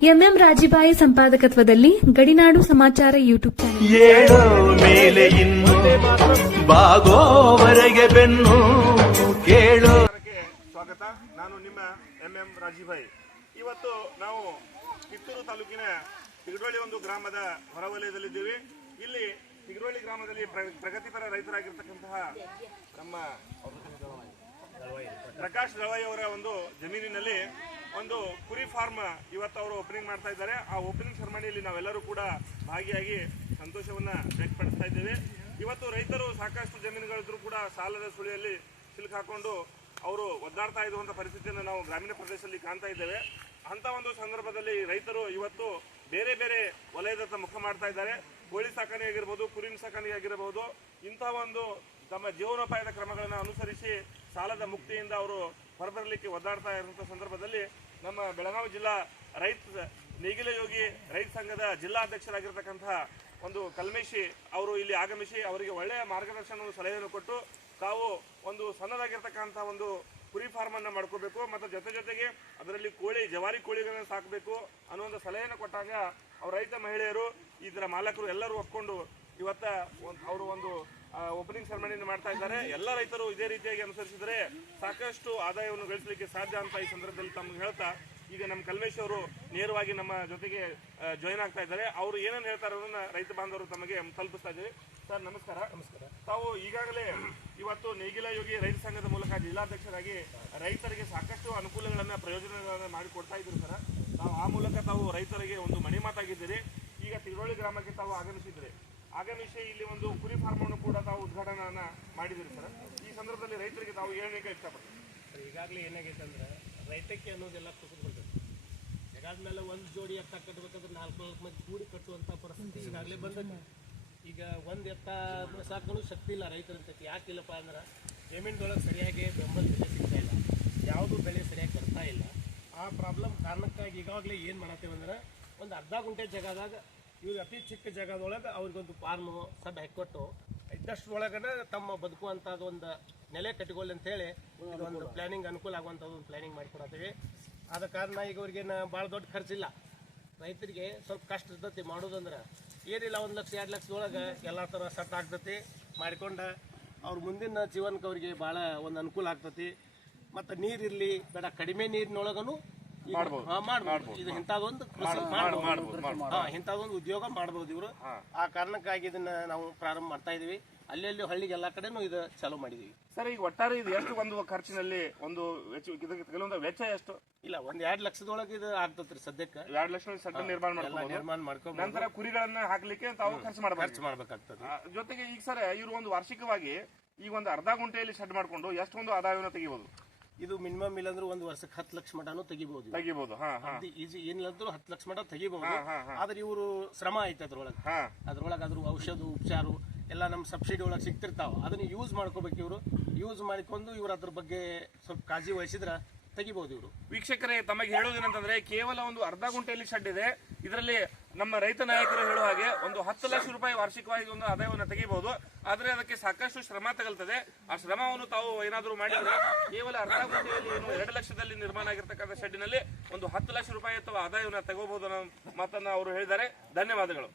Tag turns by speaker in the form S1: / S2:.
S1: MM ರಾಜಿಬಾಯಿ ಸಂಪಾದಕತ್ವದಲ್ಲಿ ಗಡಿನಾಡು ಸಮಾಚಾರ YouTube channel.
S2: ಏಳೋ ಮೇಲೆ ಇನ್ನು ಬಾಗೋವರೆಗೆ ಬೆನ್ನು ಕೇಳೋ.
S3: ಸ್ವಾಗತ. ನಾನು ನಿಮ್ಮ ಎಂ ಎಂ ರಾಜೀಭಾಯಿ ಇವತ್ತು ನಾವು ಕಿತ್ತೂರು ತಾಲೂಕಿನ ತಿಗಡೊಳ್ಳಿ ಒಂದು ಗ್ರಾಮದ ಹೊರವಲಯದಲ್ಲಿದ್ದೀವಿ. ಇಲ್ಲಿ ತಿಗಡೊಳ್ಳಿ ಗ್ರಾಮದಲ್ಲಿ ಪ್ರ- ಪ್ರಗತಿಪರ ರೈತರಾಗಿರ್ತಕ್ಕಂತಹ ನಮ್ಮ ಪ್ರಕಾಶ್ ರವಾಯಿ ಅವರ ಒಂದು ಜಮೀನಿನಲ್ಲಿ ಒಂದು ಕುರಿ ಫಾರ್ಮ್ ಇವತ್ತು ಅವರು ಓಪನಿಂಗ್ ಮಾಡ್ತಾ ಇದ್ದಾರೆ. ಆ ಓಪನಿಂಗ್ ಸೆರೆಮನಿಯಲ್ಲಿ ನಾವೆಲ್ಲರೂ ಕೂಡ ಭಾಗಿಯಾಗಿ ಸಂತೋಷವನ್ನು ವ್ಯಕ್ತಪಡಿಸ್ತಾ ಇದ್ದೇವೆ. ಇವತ್ತು ರೈತರು ಸಾಕಷ್ಟು ಜಮೀನುಗಳಿದ್ರು ಕೂಡ ಸಾಲದ ಸುಳಿಯಲ್ಲಿ ಸಿಲುಕಾಕೊಂಡು ಅವರು ಒದ್ದಾಡ್ತಾ ಇರುವಂಥ ಪರಿಸ್ಥಿತಿಯನ್ನು ನಾವು ಗ್ರಾಮೀಣ ಪ್ರದೇಶದಲ್ಲಿ ಕಾಣ್ತಾ ಇದ್ದೇವೆ. ಅಂಥ ಒಂದು ಸಂದರ್ಭದಲ್ಲಿ ರೈತರು ಇವತ್ತು ಬೇರೆ ಬೇರೆ ವಲಯದತ್ತ ಮುಖ ಮಾಡ್ತಾ ಇದ್ದಾರೆ. ಕೋಳಿ ಸಾಕಣೆ ಆಗಿರ್ಬೋದು, ಕುರಿನ ಸಾಕಣೆ ಆಗಿರಬಹುದು ಇಂತಹ ಒಂದು ತಮ್ಮ ಜೀವನೋಪಾಯದ ಕ್ರಮಗಳನ್ನು ಅನುಸರಿಸಿ ಸಾಲದ ಮುಕ್ತಿಯಿಂದ ಅವರು ಹೊರಬರಲಿಕ್ಕೆ ಒದ್ದಾಡ್ತಾ ಇರುವಂತಹ ಸಂದರ್ಭದಲ್ಲಿ ನಮ್ಮ ಬೆಳಗಾವಿ ಜಿಲ್ಲಾ ರೈತ, ನೇಗಿಲ ಯೋಗಿ ರೈತ ಸಂಘದ ಜಿಲ್ಲಾಧ್ಯಕ್ಷರಾಗಿರ್ತಕ್ಕಂತಹ ಒಂದು ಕಲ್ಮೇಶಿ ಅವರು ಇಲ್ಲಿ ಆಗಮಿಸಿ ಅವರಿಗೆ ಒಳ್ಳೆಯ ಮಾರ್ಗದರ್ಶನ ಸಲಹೆಯನ್ನು ಕೊಟ್ಟು ತಾವು ಒಂದು ಸಣ್ಣದಾಗಿರ್ತಕ್ಕಂಥ ಒಂದು ಕುರಿ ಫಾರ್ಮ್ ಅನ್ನ ಮಾಡ್ಕೋಬೇಕು, ಮತ್ತು ಜೊತೆ ಜೊತೆಗೆ ಅದರಲ್ಲಿ ಕೋಳಿ, ಜವಾರಿ ಕೋಳಿಗಳನ್ನು ಸಾಕಬೇಕು ಅನ್ನೋ ಒಂದು ಸಲಹೆಯನ್ನು ಕೊಟ್ಟಾಗ ಅವ್ರ ರೈತ ಮಹಿಳೆಯರು ಇದರ ಮಾಲಕರು ಎಲ್ಲರೂ ಒಪ್ಕೊಂಡು ಇವತ್ತ ಅವರು ಒಂದು ಓಪನಿಂಗ್ ಸೆರೆಮನಿಯನ್ನು ಮಾಡ್ತಾ ಇದ್ದಾರೆ. ಎಲ್ಲ ರೈತರು ಇದೇ ರೀತಿಯಾಗಿ ಅನುಸರಿಸಿದರೆ ಸಾಕಷ್ಟು ಆದಾಯವನ್ನು ಗಳಿಸಲಿಕ್ಕೆ ಸಾಧ್ಯ ಅಂತ ಈ ಸಂದರ್ಭದಲ್ಲಿ ತಮ್ಗೆ ಹೇಳ್ತಾ ಈಗ ನಮ್ಮ ಕಲ್ಮೇಶ್ ಅವರು ನೇರವಾಗಿ ನಮ್ಮ ಜೊತೆಗೆ ಜಾಯಿನ್ ಆಗ್ತಾ ಇದ್ದಾರೆ. ಅವರು ಏನೇನು ಹೇಳ್ತಾರೆ ಅನ್ನೋದನ್ನ ರೈತ ಬಾಂಧವರು ತಮಗೆ ತಲುಪಿಸ್ತಾ ಇದ್ದೀವಿ ಸರ್ ನಮಸ್ಕಾರ. ನಮಸ್ಕಾರ. ತಾವು ಈಗಾಗಲೇ ಇವತ್ತು ನೇಗಿಲ ಯೋಗಿ ರೈತ ಸಂಘದ ಮೂಲಕ ಜಿಲ್ಲಾಧ್ಯಕ್ಷರಾಗಿ ರೈತರಿಗೆ ಸಾಕಷ್ಟು ಅನುಕೂಲಗಳನ್ನ ಪ್ರಯೋಜನಗಳನ್ನ ಮಾಡಿಕೊಡ್ತಾ ಇದ್ದೀರಿ ಸರ್. ತಾವು ಆ ಮೂಲಕ ತಾವು ರೈತರಿಗೆ ಒಂದು ಮನೆ ಮಾತಾಗಿದ್ದೀರಿ. ಈಗ ತಿರುವಳ್ಳಿ ಗ್ರಾಮಕ್ಕೆ ತಾವು ಆಗಮಿಸಿದ್ರಿ. ಆಗಮಿಸಿ ಇಲ್ಲಿ ಒಂದು ಕುರಿ ಫಾರ್ಮ್ ಅನ್ನು ಕೂಡ ತಾವು ಉದ್ಘಾಟನೆಯನ್ನ ಮಾಡಿದಿರಿ ಸರ್. ಈ ಸಂದರ್ಭದಲ್ಲಿ ರೈತರಿಗೆ ತಾವು ಏನಕ್ಕೆ ಇಷ್ಟಪಡ್ತೀವಿ
S4: ಈಗಾಗಲೇ ಏನಾಗೈತೆ ಅಂದ್ರೆ ರೈತಕ್ಕೆ ಅನ್ನೋದೆಲ್ಲ ಕುಸಿದ್ಬಿಡ್ತೈತೆ ಜಗಾದ್ಮೇಲೆ ಒಂದು ಜೋಡಿ ಎತ್ತ ಕಟ್ಟಬೇಕಾದ್ರೆ ನಾಲ್ಕು ನಾಲ್ಕು ಮಂದಿ ಕೂಡಿ ಕಟ್ಟುವಂಥ ಪರಿಸ್ಥಿತಿ ಈಗಾಗಲೇ ಬಂದೈತೆ. ಈಗ ಒಂದು ಎತ್ತ ಸಾಕಲು ಶಕ್ತಿ ಇಲ್ಲ ರೈತರಂತೈತಿ ಯಾಕಿಲ್ಲಪ್ಪ ಅಂದ್ರೆ ಜಮೀನ್ದೊಳಗೆ ಸರಿಯಾಗಿ ಬೆಂಬಲ ಬೆಲೆ ಸಿಗ್ತಾ ಇಲ್ಲ. ಯಾವುದೂ ಬೆಳೆ ಸರಿಯಾಗಿ ಬರ್ತಾ ಇಲ್ಲ. ಆ ಪ್ರಾಬ್ಲಮ್ ಕಾರಣಕ್ಕಾಗಿ ಈಗಾಗಲೇ ಏನು ಮಾಡತ್ತೇವೆ ಅಂದ್ರೆ ಒಂದು ಅರ್ಧ ಗುಂಟೆ ಜಾಗದಾಗ ಇವ್ರು ಅತಿ ಚಿಕ್ಕ ಜಾಗದೊಳಗೆ ಅವ್ರಿಗೊಂದು ಫಾರ್ಮು ಸಡ್ ಇದ್ದಷ್ಟು ಇದ್ದಷ್ಟರೊಳಗನೆ ತಮ್ಮ ಬದುಕುವಂಥದ್ದು ಒಂದು ನೆಲೆ ಕಟ್ಟಿಕೊಳ್ಳಿ ಅಂತೇಳಿ ಒಂದು ಪ್ಲಾನಿಂಗ್ ಅನುಕೂಲ. ಆಗುವಂಥದ್ದು ಒಂದು ಪ್ಲಾನಿಂಗ್ ಮಾಡಿಕೊಡತ್ತೀವಿ. ಆದ ಕಾರಣ ಈಗ ಅವ್ರಿಗೇನು ಭಾಳ ದೊಡ್ಡ ಖರ್ಚಿಲ್ಲ. ರೈತರಿಗೆ ಸ್ವಲ್ಪ ಕಷ್ಟ ಇರ್ತೈತಿ ಮಾಡೋದಂದ್ರೆ. ಏನಿಲ್ಲ ಒಂದು ಲಕ್ಷ ಎರಡು ಲಕ್ಷದೊಳಗೆ ಎಲ್ಲ ಥರ ಸಟ್ ಆಗ್ತೈತಿ. ಮಾಡಿಕೊಂಡ ಅವ್ರ ಮುಂದಿನ ಜೀವನಕ್ಕೆ ಅವ್ರಿಗೆ ಭಾಳ ಒಂದು ಅನುಕೂಲ ಆಗ್ತೈತಿ. ಮತ್ತು ನೀರಿರಲಿ ಬೇಡ ಕಡಿಮೆ ನೀರಿನೊಳಗನು ಮಾಡ್ಬೋದು. ಇದು ಇಂಥದ್ದೊಂದು ಇಂಥದ್ದೊಂದು ಉದ್ಯೋಗ ಮಾಡ್ಬೋದು ಇವರು. ಆ ಕಾರಣಕ್ಕಾಗಿ ಇದನ್ನ ನಾವು ಪ್ರಾರಂಭ ಮಾಡ್ತಾ ಇದೀವಿ. ಅಲ್ಲಿ ಹಳ್ಳಿಗೆ ಎಲ್ಲಾ ಕಡೆನೂ ಇದು ಚಾಲೂ ಮಾಡಿದೀವಿ.
S3: ಸರ್ ಈಗ ಒಟ್ಟಾರೆ ಇದು ಎಷ್ಟು ಒಂದು ಖರ್ಚಿನಲ್ಲಿ ಒಂದು ಕೆಲವೊಂದು ವೆಚ್ಚ ಎಷ್ಟು?
S4: ಇಲ್ಲ ಒಂದ್ ಎರಡ್ ಲಕ್ಷದೊಳಗೆ ಇದು ಆಗ್ತತ್ರಿ ಸದ್ಯಕ್ಕೆ.
S3: ಎರಡ್ ಲಕ್ಷ ಸಡನ್ ನಿರ್ಮಾಣ ಮಾಡ್ಕೊಂಡು
S4: ನಿರ್ಮಾಣ ಮಾಡ್ಕೊಂಡು
S3: ನಂತರ ಕುರಿಗಳನ್ನ ಹಾಕ್ಲಿಕ್ಕೆ ತಾವು ಖರ್ಚು ಮಾಡಬೇಕು
S4: ಖರ್ಚು ಮಾಡ್ಬೇಕಾಗ್ತದೆ.
S3: ಜೊತೆಗೆ ಈಗ ಸರ್ ಇವರು ಒಂದು ವಾರ್ಷಿಕವಾಗಿ ಈಗ ಒಂದು ಅರ್ಧ ಗುಂಟೆಯಲ್ಲಿ ಶೆಡ್ ಮಾಡ್ಕೊಂಡು ಎಷ್ಟೊಂದು ಆದಾಯವನ್ನು ತೆಗಿಬಹುದು
S4: ಇದು ಮಿನಿಮಮ್ ಇಲ್ಲಾಂದ್ರೆ ಒಂದು ವರ್ಷಕ್ಕೆ ಹತ್ತು ಲಕ್ಷ ಮಟನು ತೆಗಿಬಹುದು
S3: ತೆಗಿಬಹುದು ಹಾ ಹಾ.
S4: ಈಜಿ ಏನಿಲ್ಲಂದ್ರೂ ಹತ್ತು ಲಕ್ಷ ಮಟ ತೆಗಿಬಹುದು. ಆದ್ರೆ ಇವರು ಶ್ರಮ ಐತೆ ಅದ್ರೊಳಗೆ.
S3: ಹಾ.
S4: ಅದ್ರೊಳಗೆ ಅದ್ರ ಔಷಧ ಉಪಚಾರ ಎಲ್ಲ ನಮ್ಮ ಸಬ್ಸಿಡಿ ಒಳಗೆ ಸಿಗ್ತಿರ್ತಾವ. ಅದನ್ನ ಯೂಸ್ ಮಾಡ್ಕೋಬೇಕು ಇವರು. ಯೂಸ್ ಮಾಡಿಕೊಂಡು ಇವ್ರು ಅದ್ರ ಬಗ್ಗೆ ಸ್ವಲ್ಪ ಕಾಳಜಿ ವಹಿಸಿದ್ರ ತೆಗಿಬಹುದು ಇವರು.
S3: ವೀಕ್ಷಕರೇ ತಮಗೆ ಹೇಳೋದೇನಂತಂದ್ರೆ ಕೇವಲ ಒಂದು ಅರ್ಧ ಗುಂಟೆಯಲ್ಲಿ ಶೆಡ್ ಇದೆ. ಇದರಲ್ಲಿ ನಮ್ಮ ರೈತ ನಾಯಕರು ಹೇಳುವ ಹಾಗೆ ಒಂದು ಹತ್ತು ಲಕ್ಷ ರೂಪಾಯಿ ವಾರ್ಷಿಕವಾಗಿ ಒಂದು ಆದಾಯವನ್ನು ತೆಗಿಬಹುದು ಆದ್ರೆ ಅದಕ್ಕೆ ಸಾಕಷ್ಟು ಶ್ರಮ ತಗಲ್ತದೆ. ಆ ಶ್ರಮವನ್ನು ತಾವು ಏನಾದರೂ ಮಾಡಿದ್ರೆ ಕೇವಲ ಅರ್ಧ ಗುಂಟೆಯಲ್ಲಿ ಏನು ಎರಡು ಲಕ್ಷದಲ್ಲಿ ನಿರ್ಮಾಣ ಆಗಿರ್ತಕ್ಕಂಥ ಶೆಡ್ಡಿನಲ್ಲಿ ಒಂದು ಹತ್ತು ಲಕ್ಷ ರೂಪಾಯಿ ಅಥವಾ ಆದಾಯವನ್ನು ತಗೋಬಹುದು ಅನ್ನೋ ಮಾತನ್ನ ಅವರು ಹೇಳಿದ್ದಾರೆ. ಧನ್ಯವಾದಗಳು.